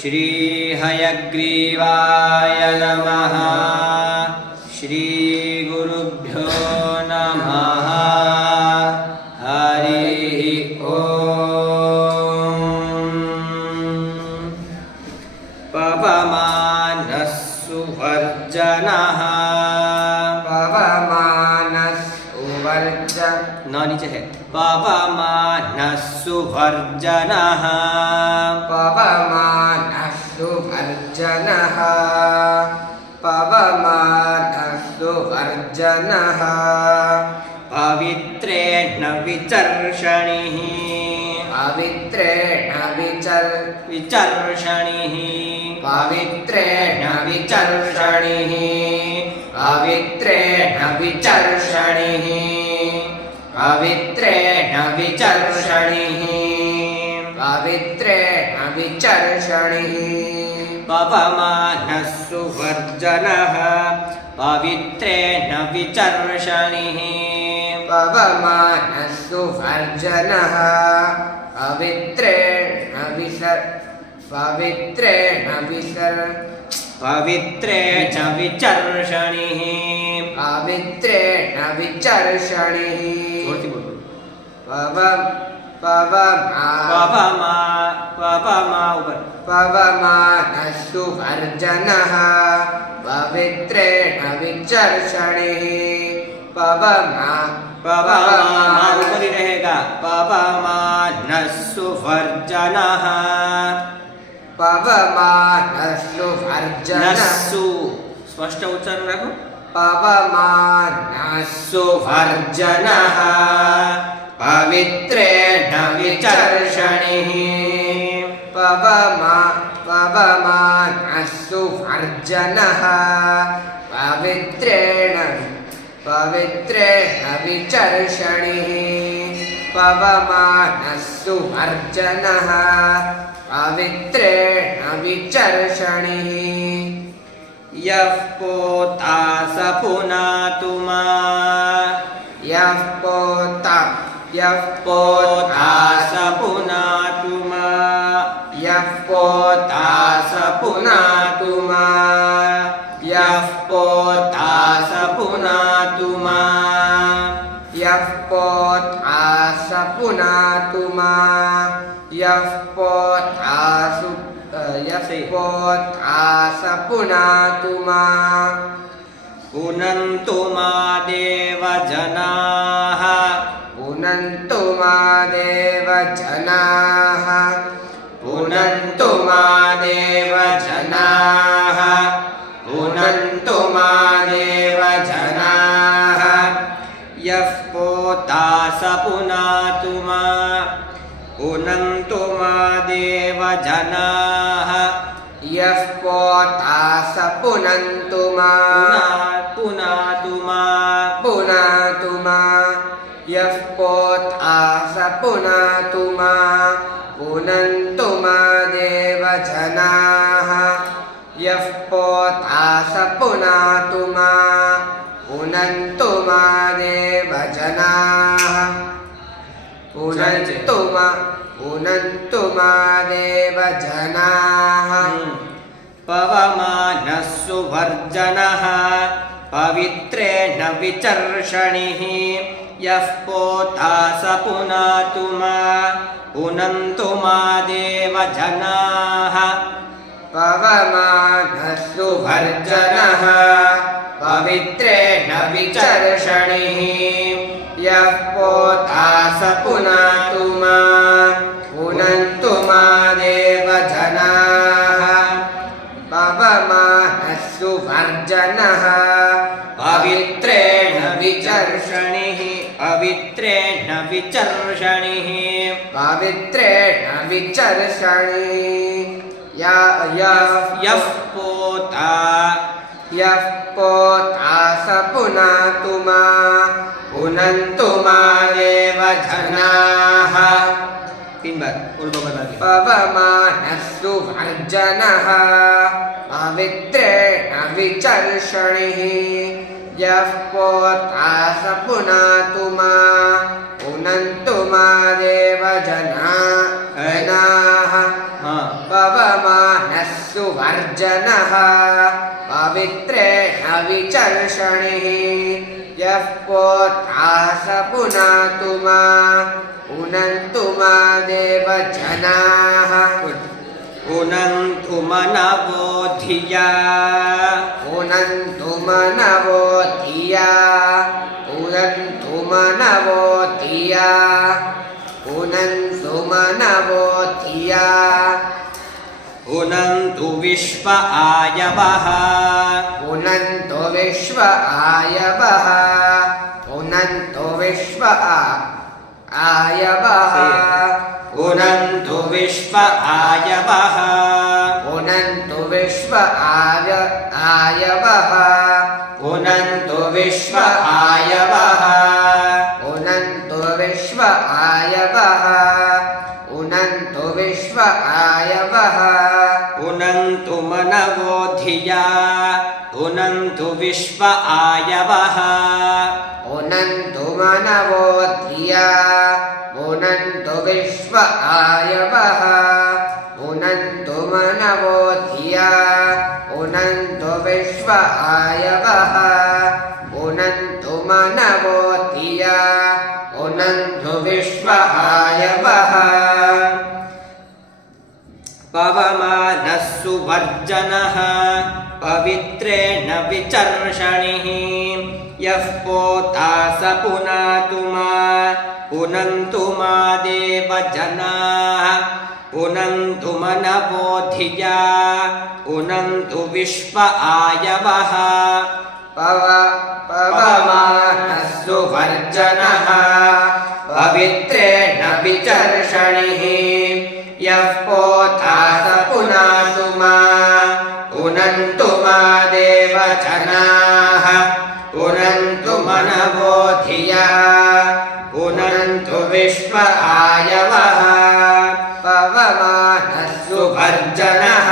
श्री हयग्रीवाय नमः। श्री गुरुभ्यो नमः। हरिः ओम्। पवमानः सुवर्जनः। न नीचे है। पवमानः सुवर्जनः। पवमानः सुवर्जनः। पवमानः सुवर्जनः। पवित्रेण विचर्षणिः। पवित्रेण विचर्षणिः। पवित्रेण विचर्षणिः। पवित्रेण विचर्षणिः। पवित्रेण विचर्षणिः। पवित्रेण विचर्षणिः। पवमानः सुवर्जनः। पवित्रेण विचर्षणिः। पवमानः सुवर्जनः। पवित्रेण पवित्रेण विचर्षणिः। पवित्रेण विचर्षणिः। पवमानः सुवर्जनः। पवित्रेण विचर्षणिः। ऊपर ही रहेगा। पवमानः सुवर्जनः। पवमानः सुवर्जनः। स्पष्ट उच्चारण रखो। पवमानः सुवर्जनः। पवित्रेण विचर्षणिः। पवमानः सुवर्जनः। पवित्रेण विचर्षणिः। पवमानः सुवर्जनः। पवित्रेण विचर्षणिः। यः पोता स पुनातु मां। यः पोता स पुनातु मां। यः पोता स पुनातु मां। यः पोता स पुनातु मां। यः पोता स पुनातु मां। यः पोता स पुनातु मां। पुनन्तु मा देवजनाः। पुनन्तु मा देवजनाः। पुनन्तु मा देवजनाः। पुनन्तु मा देवजनाः। यः पोता स पुनातु मां। पुनन्तु मा देवजनाः। यः पोता स पुनन्तु मां। पुनातु मा। पुनातु मां। यः पोता स पुनातु मां। पुनन्तु मा देवजनाः। यः पोता स पुनातु मां। पुनन्तु मा देवजनाः। पुनन्तु मा देवजनाः। पवमानः सुवर्जनः। पवित्रेण विचर्षणिः। यः पोता स पुनातु मां। पुनन्तु मा देवजनाः। पवमानः सुवर्जनः। पवित्रेण विचर्षणिः। यः पोता स पुनातु मां। पुनन्तु मा देवजनाः। पवमानः सुवर्जनः। पवित्रेण विचर्षणिः। पवित्रेण विचर्षणिः। पवित्रेण विचर्षणिः। यः पोता स पुनातु मां। पुनन्तु मा देवजनाः। 3 बार और बता दे। पवमानः सुवर्जनः। पवित्रेण विचर्षणिः। यः पोता स पुनातु मां। पुनन्तु मा देवजनाः। पवमानः वर्जनः पवित्रेण विचर्षणिः यः पोता स पुनातु मा पुनन्तु मा देवजनाः पुनन्तु मनवो धिया पुनन्तु मनवो धिया पुनन्तु मनवो धिया पुनन्तु मनवो धिया पुनन्तु विश्व आयवः पुनन्तु विश्व आयवः पुनन्तु विश्व आयवः पुनन्तु विश्व आयवः पुनन्तु विश्व आयवः पुनन्तु विश्व आयवः पुनन्तु विश्व आयवः पुनन्तु विश्व आयवः पुनन्तु मनवो धिया पुनन्तु विश्व आयवः पुनन्तु मनवो धिया पुनन्तु विश्व आयवः पुनन्तु मनवो धिया पुनन्तु विश्व आयवः पुनन्तु मनवो धिया पुनन्तु विश्व आयवः पवमानः सुवर्जनः पवित्रेण विचर्षणिः यः पोता स पुनातु मा पुनन्तु मा देवजनाः पुनन्तु मनवो धिया पुनन्तु विश्व आयवः पवमानः सुवर्जनः पवित्रेण विचर्षणिः यः पोता स पुनातु मा पुनन्तु मा देवजनाः पुनन्तु मनवो धिया पुनन्तु विश्व आयवः पवमानः सुवर्जनः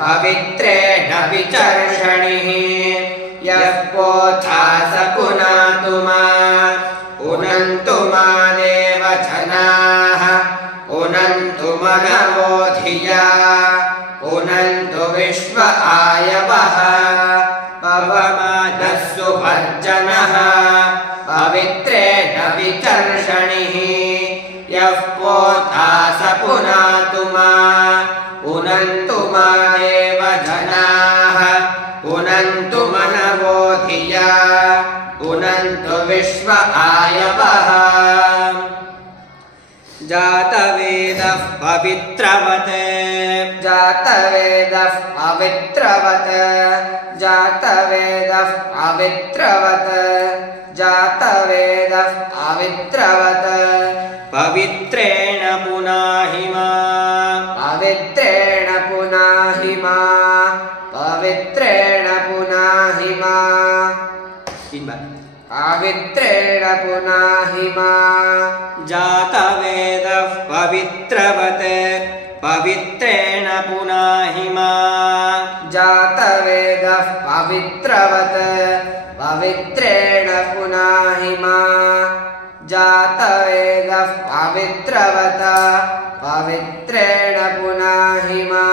पवित्रेण विचर्षणिः यः पोता स पुनातु मा पुनन्तु मा देवजनाः पुनन्तु मनवो धिया पुनन्तु विश्व आयवः पवमानः सुवर्जनः पवित्रेण विचर्षणिः यः पोता स पुनातु मा पुनन्तु मा देवजनाः पुनन्तु मनवो धिया पुनन्तु विश्व आयवः जातवेदः पवित्रवत् जातवेदः पवित्रवत् जातवेदः पवित्रवत् जातवेदः पवित्रवत् पवित्रेण पुनाहि मा पवित्रेण पुनाहि मा पवित्रेण पुनाहि मा पवित्रेण पुनाहि मा जातवेदः पवित्रवत् पवित्रेण पुनाहि मा जातवेदः पवित्रवत् पवित्रेण पुनाहि मा जातवेदः पवित्रवत् पवित्रेण पुनाहि मा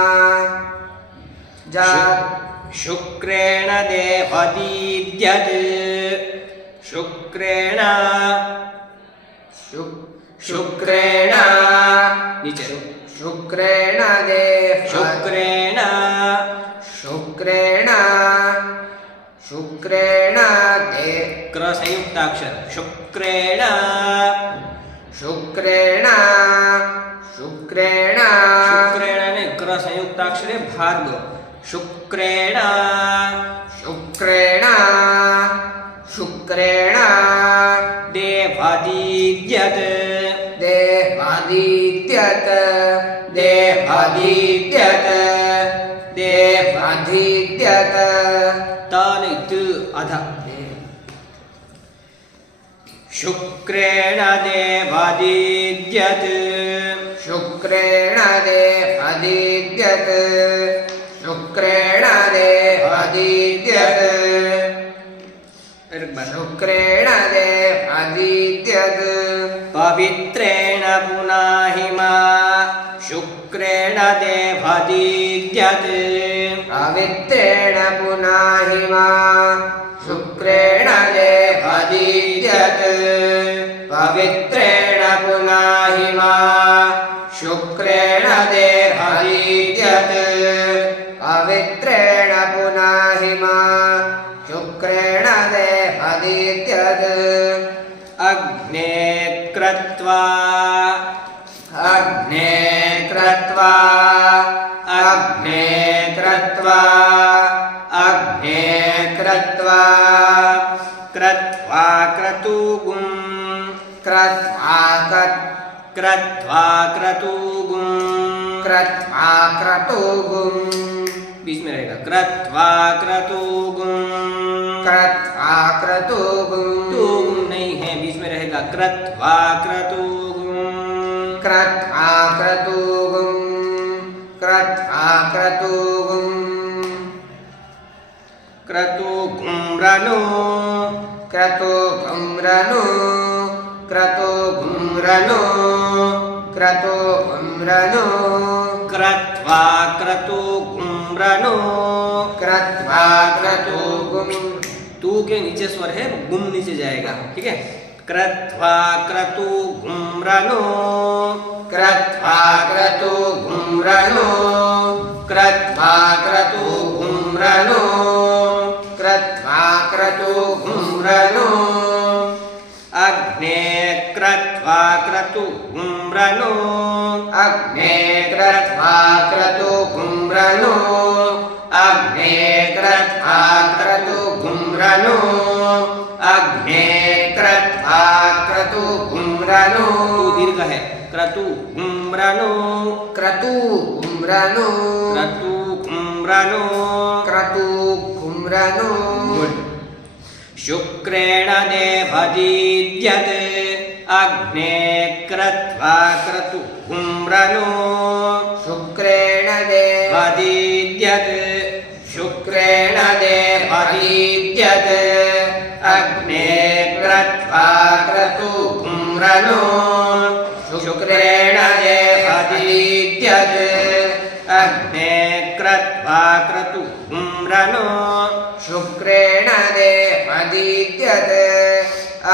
शुक्रेण देवदीद्यत् शुक्रेण शुक्रेण शुक्रेण शुक्रेण शुक्रेण शुक्रेण क्र संयुक्ताक्षर शुक्रेण शुक्रेण शुक्रेण शुक्रेण ने क्र संयुक्ताक्षरे भार्ग शुक्रेण शुक्रेण शुक्रेण देवदीद्यत् देवदीद्यत् देवदीद्यत् देवदीद्यत् तानित् अध शुक्रेण देवदीद्यत् शुक्रेण देवदीद्यत् शुक्रेण देवदीद्यत् शुक्रेण देवदीद्यत् पवित्रेण पुनाहि मा शुक्रेण शुक्रेण देवदीद्यत् पवित्रेण पुनाहिमा शुक्रेण देवदीद्यत् पवित्रेण पुनाहिमा शुक्रेण देवदीद्यत् पवित्रेण पुनाहिमा शुक्रेण देवदीद्यत् अग्ने क्रत्वा अग्ने क्रत्वा अग्ने क्रत्वा अग्ने क्रत्वा क्रत्वा क्रतुगुं क्रत्वा क्रत्वा क्रतुगुं क्रत्वा क्रतुगुं बीच में रहेगा क्रत्वा क्रतुगुं क्रत्वा क्रतुगुं तुगुं नहीं है बीच में रहेगा क्रत्वा क्रतुगुं क्रत्वा क्रतुगुं क्रत्वा क्रतुगुं क्रतुगुं रनु क्रतुगुं रनु क्रतुगुं रनु क्रतुगुं रनु क्रत्वा क्रतुगुं रनु क्रत्वा क्रतुगुं तू के नीचे स्वर है गुम नीचे जाएगा ठीक है क्रत्वा क्रतुगुं रनु क्रत्वा क्रतुगुं रनु क्रत्वा क्रतुगुं रनु क्रत्वा क्रतुगुं रनु अग्ने क्रत्वा क्रतुगुं रनु अग्ने क्रत्वा क्रतुगुं रनु अग्ने क्रत्वा क्रतुगुं रनु अग्ने क्रत्वा क्रतुगुं रनु तू दीर्घ है क्रतुगुं रनु क्रतुगुं रनु क्रतुगुं रनु क्रतुगुं रनु शुक्रेण देवदीद्यत् अग्ने क्रत्वा क्रतुगुं रनु शुक्रेण देव वदीद्यत् शुक्रेण देवदीद्यत् अग्ने क्रत्वा क्रतुगुं रनु शुक्रेण देवदीद्यत् अग्ने क्रत्वा क्रतुगुं रनु शुक्रेण देवदीद्यत्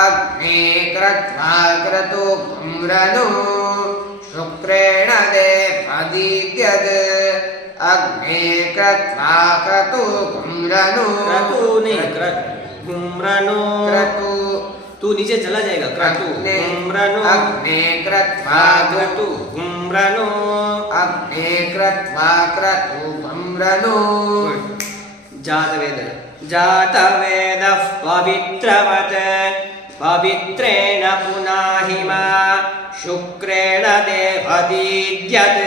अग्ने क्रत्वा क्रतुगुं रनु शुक्रेण देवदीद्यत् अग्ने क्रत्वा क्रतुगुं रनु क्रतु नहीं क्रतुगुं रनु क्रतु तू नीचे चला जाएगा क्रतुगुं रनु अग्ने क्रत्वा क्रतुगुं रनु अग्ने क्रत्वा क्रतुगुं रनु जातवेद जातवेदः पवित्रवत् पवित्रेण पुनाहिमा शुक्रेण देवदीद्यत्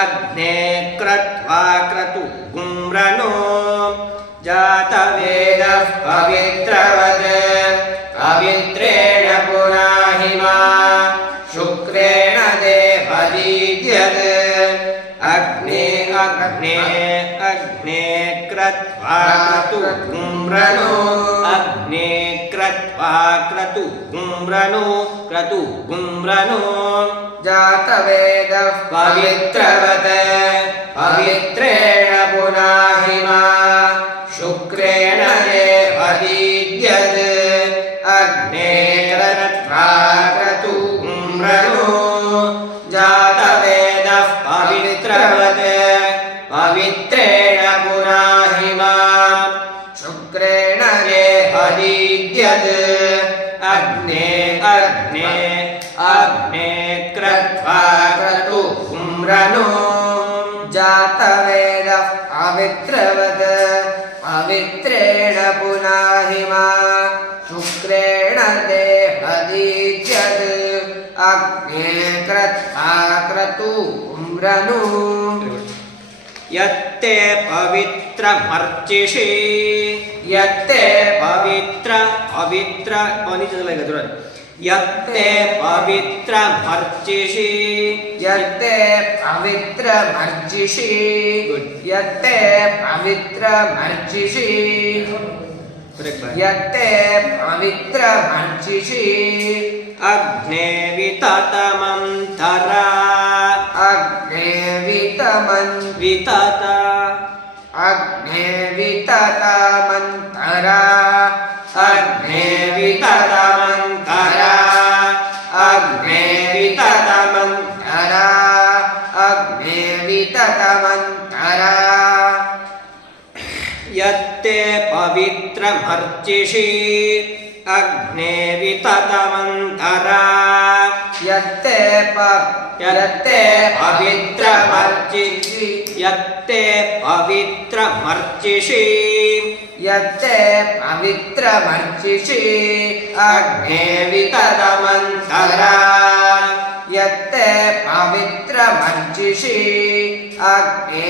अग्ने क्रत्वा क्रतुगुं रनु जातवेदः पवित्रवत् पवित्रेण पुनाहिमा शुक्रेण देवदीद्यत् अग्ने अग्ने अग्ने क्रत्वा क्रतुगुं रनु अग्ने क्रत्वा क्रतुगुं रनु क्रतुगुं रनु जातवेदः पवित्रवत् पवित्रेण पुनाहिमा शुक्रेण देवदीद्यत् अग्ने क्रत्वा क्रतुगुं रनु जातवेदः पवित्रवत् पवित्रेण पुनाहिमा शुक्रेण देवदीद्यत् अग्ने अग्ने अग्ने क्रत्वा क्रतुगुं रनु जातवेदः पवित्रवत् पवित्रेण पुनाहिमा शुक्रेण देवदीद्यत् अग्ने क्रत्वा क्रतुगुं रनु यत्ते पवित्रमर्चिषि यत्ते पवित्र पवित्र नीचे चलेगा तुरंत यत्ते पवित्रमर्चिषि यत्ते पवित्रमर्चिषि यत्ते पवित्रमर्चिषि यत्ते पवित्रमर्चिषि अग्ने विततमन्तरा अग्ने वितत अग्ने विततमन्तरा अग्ने विततमन्तरा अग्ने विततमन्तरा अग्ने विततमन्तरा यत्ते पवित्रमर्चिषि अग्ने विततमन्तरा यत्ते पवित्रमर्चिषि यत्ते पवित्रमर्चिषि यत्ते पवित्रमर्चिषि अग्ने विततमन्तरा यत्ते पवित्रमर्चिषि अग्ने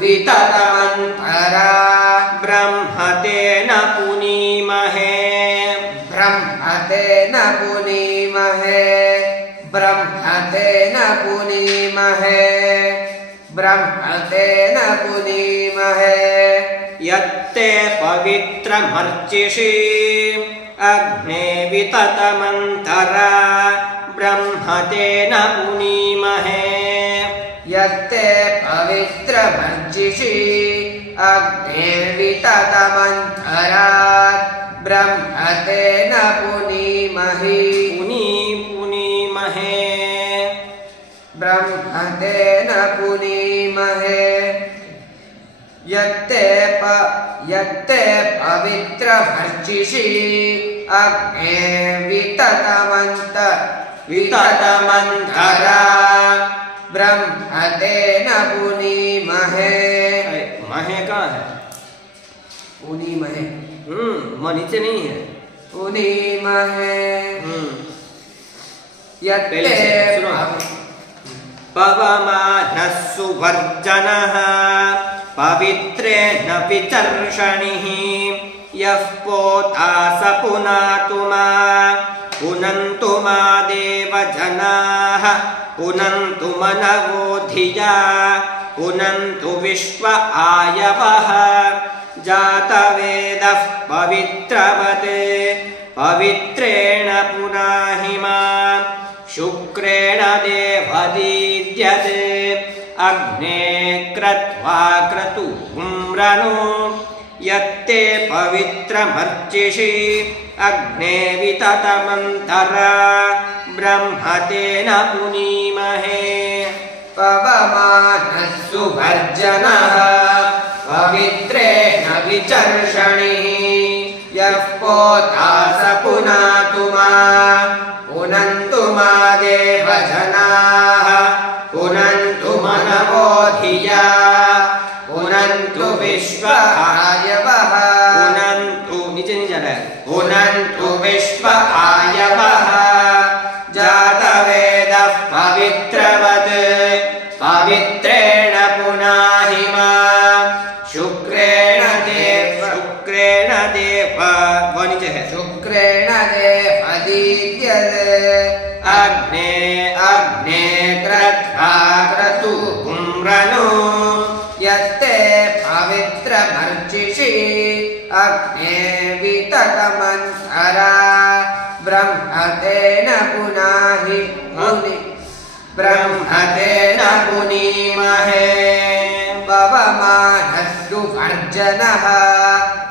विततमन्तरा ब्रह्मतेन पुनीमहे ब्रह्मतेन पुनीमहे ब्रह्मतेन पुनीमहे ब्रह्मतेन पुनीमहे यत्ते पवित्रमर्चिषि अग्ने विततमन्तरा ब्रह्मतेन पुनीमहे यत्ते पवित्रमर्चिषि अग्ने विततमन्तरा ब्रह्मतेन पुनीमहि पुनीमहे ब्रह्मतेन पुनीमहे यत्ते पवित्रमर्चिषि अग्ने विततमन्तरा ब्रह्मतेन पुनीमहे महे कहाँ है पुनीमहे म नीचे नहीं है पुनीमहे यत्ते पहले से सुनो। पवमानः सुवर्जनः पवित्रेण विचर्षणिः यः पोता स पुनातु मा पुनन्तु मा देवजनाः पुनन्तु मनवो धिया पुनन्तु विश्व आयवः जातवेदः पवित्रवत् पवित्रेण पुनाहि मा शुक्रेण देवदीद्यते अग्ने क्रत्वा क्रतुहुम्रनो यत्ते पवित्रमर्चिषि अग्ने विततमन्तरा ब्रह्मतेन पुनीमहे पवमानः सुवर्जनः पवित्रेण विचर्षणिः यः पोता स पुनातु मा पुनन्तु मा देवजनाः पुनन्तु मनवो धिया पुनन्तु विश्व आयवः पुनन्तु नीचे नहीं जा रहा है पुनन्तु विश्व आयवः जातवेदः पवित्रवत् पवित्रेण पुनाहि मा शुक्रेण देव वो नीचे है शुक्रेण देवदीद्यते अग्ने क्रत्वा क्रतुहुम्रनो यत्ते पवित्रमर्चिषि अग्ने विततमन्तरा ब्रह्मतेन पुनाहि ब्रह्मतेन पुनीमहे पवमानः सुवर्जनः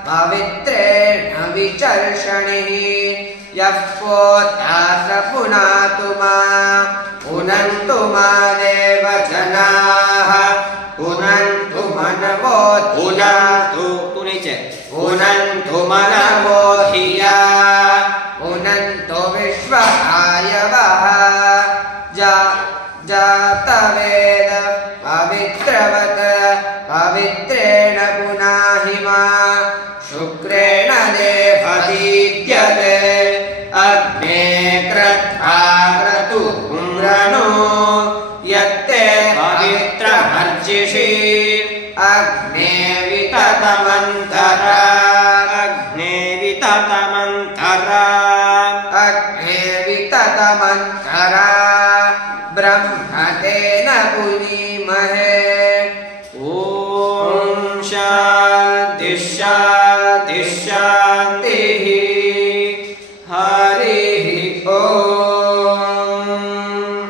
पवित्रेण विचर्षणिः यः पोता स पुनातु मा पुनन्तु मा देवजनाः पुनन्तु मनवो धिया तू नीचे पुनन्तु मनवो धिया पुनन्तु विश्व आयवः जातवेद पवित्रवत् पवित्रेण पुनाहि मा शुक्रेण देवदीद्यते अग्ने क्रत्वा क्रतुहुम्रनो यत्ते पवित्रमर्चिषि अग्ने विततमन्तरा अग्ने विततमन्तरा अग्ने विततमन्तरा ब्रह्म